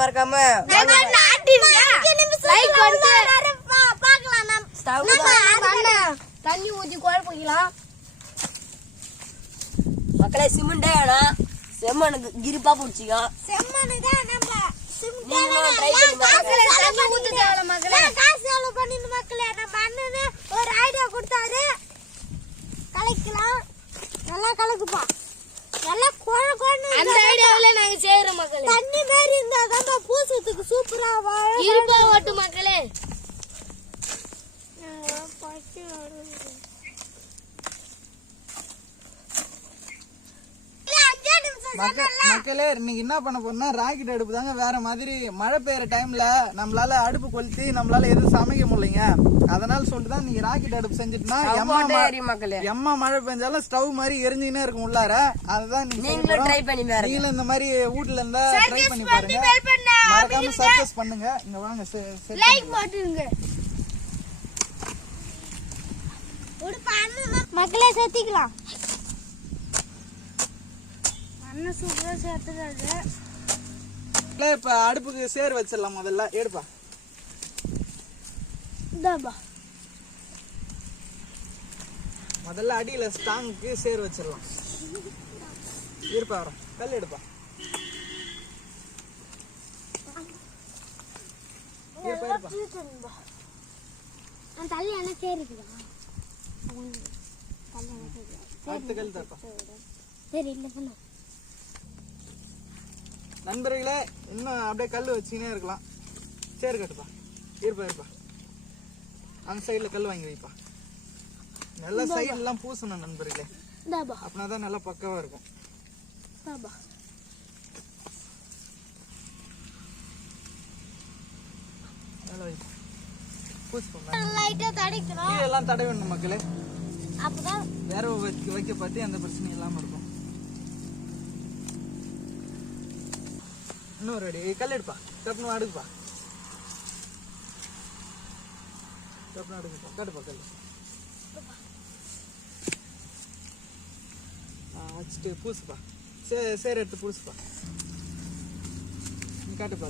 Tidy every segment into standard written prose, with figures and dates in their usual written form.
மறக்காம தண்ணி ஊத்தி குழப்பிக்கலாம். மக்களே சிமெண்டே வேணாம், செம்மனுக்கு கிரிப்பா பிடிச்சிக்கோ. ஒரு ஐடியா கொடுத்தாரு, கலக்கலாம். நல்லா கலக்குப்பா, நல்லா அந்த ஐடியாவில நாங்க செய்யறோம் மக்களே. தண்ணி மாதிரி இருந்தாதான் பூசத்துக்கு சூப்பரா இருப்பா ஓட்டு மக்களே. மக்களே இன்னைக்கு என்ன பண்ண போறோம்னா ராக்கெட் அடுப்பு தாங்க. வேற மாதிரி மழை பெய்யற டைம்ல நம்மளால அடுப்பு கொளுத்தி நம்மளால எதுவும் சமைக்க முடியலைங்க. அதனால சொல்லிட்டு தான் நீங்க ராக்கெட் அடுப்பு செஞ்சுட்டுனா எம்மா மழை பெஞ்சாலும் ஸ்டவ் மாதிரி எரிஞ்சுக்கினே இருக்கும் உள்ளார. அதுதான் நீங்களும் ட்ரை பண்ணி பாருங்க. நீங்களும் இந்த மாதிரி வீட்ல இருந்தா ட்ரை பண்ணி பாருங்க. மறக்காம சர்ப்ரைஸ் பண்ணுங்க. இங்க வாங்க, லைக் போட்டுருங்க மக்களே. சேர்த்திக்கலாம். அண்ணன் சூப்பரா சேர்த்துறாரு. இப்ப அடுப்புக்கு சேர் வச்சிடலாம். முதல்ல எடுப்பா. முதல்ல அடியில ஸ்டாங்க்கு சேர் வச்சிடலாம். இருப்பா, வர கல் எடுப்பா. தள்ளி என்ன சேருக்குதா? அடுத்த கல் தப்பா. சரி இல்ல பண்ணு நண்பர்களே. இன்னும் அப்படியே கல் வச்சுக்கினே இருக்கலாம். சேர் கட்டுப்பா. இருப்பா. அந்த சைடுல கல் வாங்கி வைப்பா. நல்லா சைடு எல்லாம் பூசணும் நண்பர்களே, அப்படின்னாதான் நல்லா பக்காவா இருக்கும். எல்லாம் தடவிடணும் மக்களே. வேற வைக்க பார்த்து அந்த பிரச்சனை இல்லாம இருக்கும். இன்னொரு அடி கல் எடுப்பா. தப்புனு அடுக்குப்பா. காட்டுப்பா கல் வச்சுட்டு பூசுப்பா. சேர் எடுத்து பூசுப்பா. நீ காட்டுப்பா.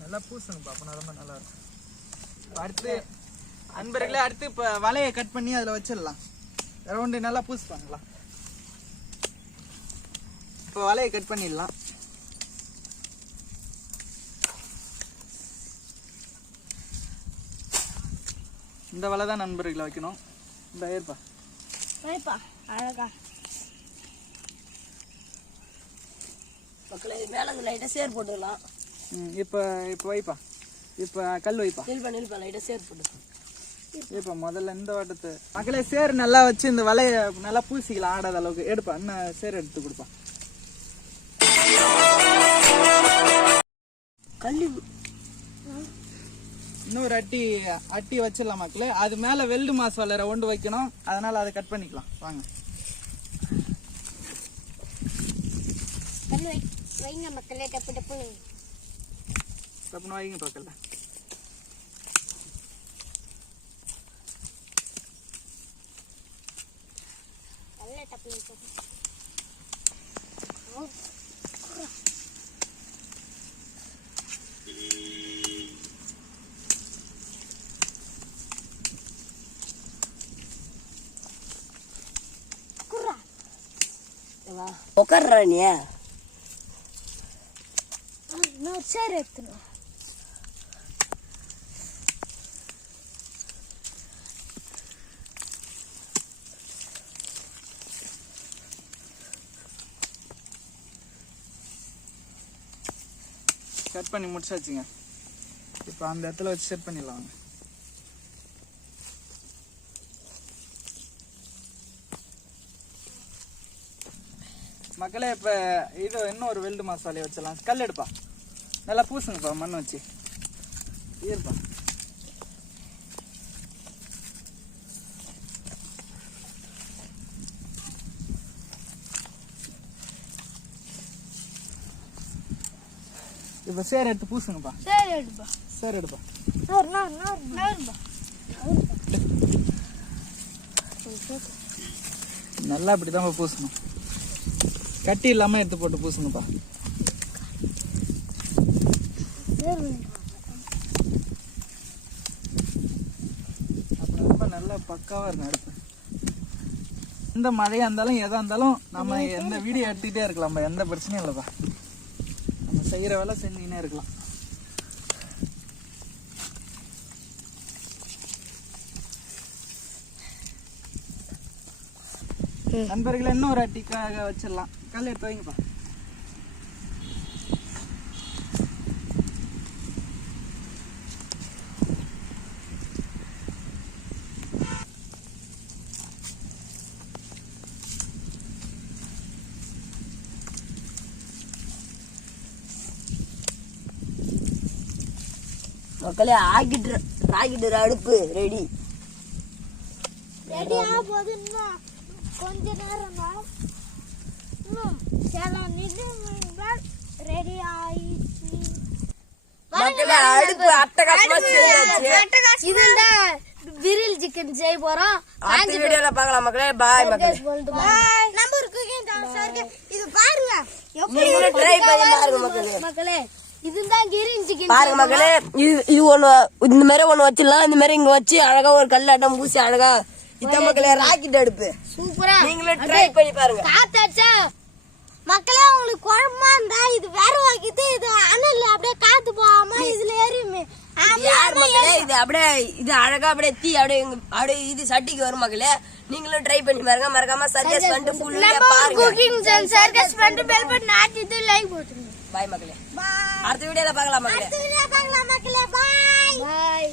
நல்லா பூசணும்ப்பா, அப்ப ரொம்ப நல்லா இருக்கும். அடுத்து அன்பர்களே, அடுத்து இப்ப வலையை கட் பண்ணி அதுல வச்சிடலாம். ரவுண்டு நல்லா பூசுப்பாங்களா. இப்ப வலையை கட் பண்ணிடலாம். இந்த வலை தான் நண்பர்களை வைக்கணும். இந்த ஏற்பா அழகா மக்களே. மேல லைட்டா சேர் போட்டுடலாம். இப்ப வைப்பா. இப்ப கல் வைப்பா. நில்பா லைட்டா சேர் போட்டு. இப்ப முதல்ல இந்த வாட்டத்தை மக்களே சேர் நல்லா வச்சு இந்த வலைய நல்லா பூசிக்கலாம். ஆடாத அளவுக்கு எடுப்பா. இன்னும் சேர் எடுத்து கொடுப்பா. இன்னொரு அட்டி வச்சிடலாம் மக்களே. அது மேல வெல்டு மாஸ் வளர ஒன்று வைக்கணும். அதனால அதை கட் பண்ணிக்கலாம். வாங்க வைங்க மக்களே. டப்புன்னு வைங்க பக்கத்துல. உட்கார்றா நீ. சேர் எடுத்துணும். கட் பண்ணி முடிச்சாச்சுங்க. இப்போ அந்த இடத்துல வச்சு செட் பண்ணிடலாம். மக்களே இப்போ இது இன்னும் ஒரு வெல்டு மசாலையை வச்சிடலாம். கல் எடுப்பா. நல்லா பூசுங்கப்பா மண் வச்சு. இருப்பா. இப்போ சேர் எடுத்து பூசுங்கப்பா. சேர் எடுப்பா. சேர் எடுப்பா. நல்லா இப்படிதான் பூசணும், கட்டி இல்லாம எடுத்து போட்டு பூசணுப்பா. அப்புறம் ரொம்ப நல்லா பக்காவா இருக்கும் அடுப்பு. எந்த மழையா இருந்தாலும் எதா இருந்தாலும் நம்ம எந்த வீடியோ எடுத்துக்கிட்டே இருக்கலாம்ப்பா, எந்த பிரச்சனையும் இல்லைப்பா. நம்ம செய்யற வேலை செஞ்சுக்கினே இருக்கலாம். நண்பர்களை இன்னும் ஒரு அட்டிக்காக வச்சிடலாம். கல் எடுத்து வைங்கப்பா. மக்களே ராக்கெட் அடுப்பு ரெடி. ரெடி ஆக போகுது. இன்னும் கொஞ்ச நேரம் தான். இன்னும் சில நிமிடங்கள் ரெடி ஆயிடுச்சு. மக்களே அடுப்பு அட்டகாசமா செஞ்சாச்சு. இதுதான் கிரில் சிக்கன் செய்ய போறோம். அடுத்த வீடியோல பார்க்கலாம் மக்களே. பாய் மக்களே. நம்ம ஒரு குக்கிங் இருக்கு. இது பாருங்க நீங்களும் ட்ரை பண்ணி பாருங்க மக்களே. மக்களே, இதுதான் கிரில் சிக்கன் பாருங்க மக்களே, இது ஒண்ணு இந்த மாதிரி ஒண்ணு வச்சிடலாம். இந்த மாதிரி இங்க வச்சு அழகா ஒரு கல்லாட்டம் பூசி அழகா இதான் மக்களே ராக்கெட் அடுப்பு. சூப்பரா நீங்களும் ட்ரை பண்ணி பாருங்க. காத்தாச்சா மக்களே, உங்களுக்கு குழம்பா இருந்தா இது வேற வாக்கிட்டு இது அனல் அப்படியே காத்து போகாம இதுல ஏறியுமே. யார் மக்களே இது அப்படியே இது அழகா அப்படியே தீ அப்படியே இது சட்டிக்கு வரும் மக்களே. நீங்களும் ட்ரை பண்ணி பாருங்க. மறக்காம சஜஸ்ட் பண்ணிட்டு ஃபுல் வீடியோ பாருங்க. குக்கிங் சர்க்கஸ் பண்ணிட்டு பெல் பட்டன் ஆட்டிட்டு லைக் போட்டுருங்க. பாய் மக்களே. பாய். அடுத்த வீடியோல பார்க்கலாம் மக்களே. அடுத்த வீடியோல பார்க்கலாம் மக்களே. பாய். பாய்.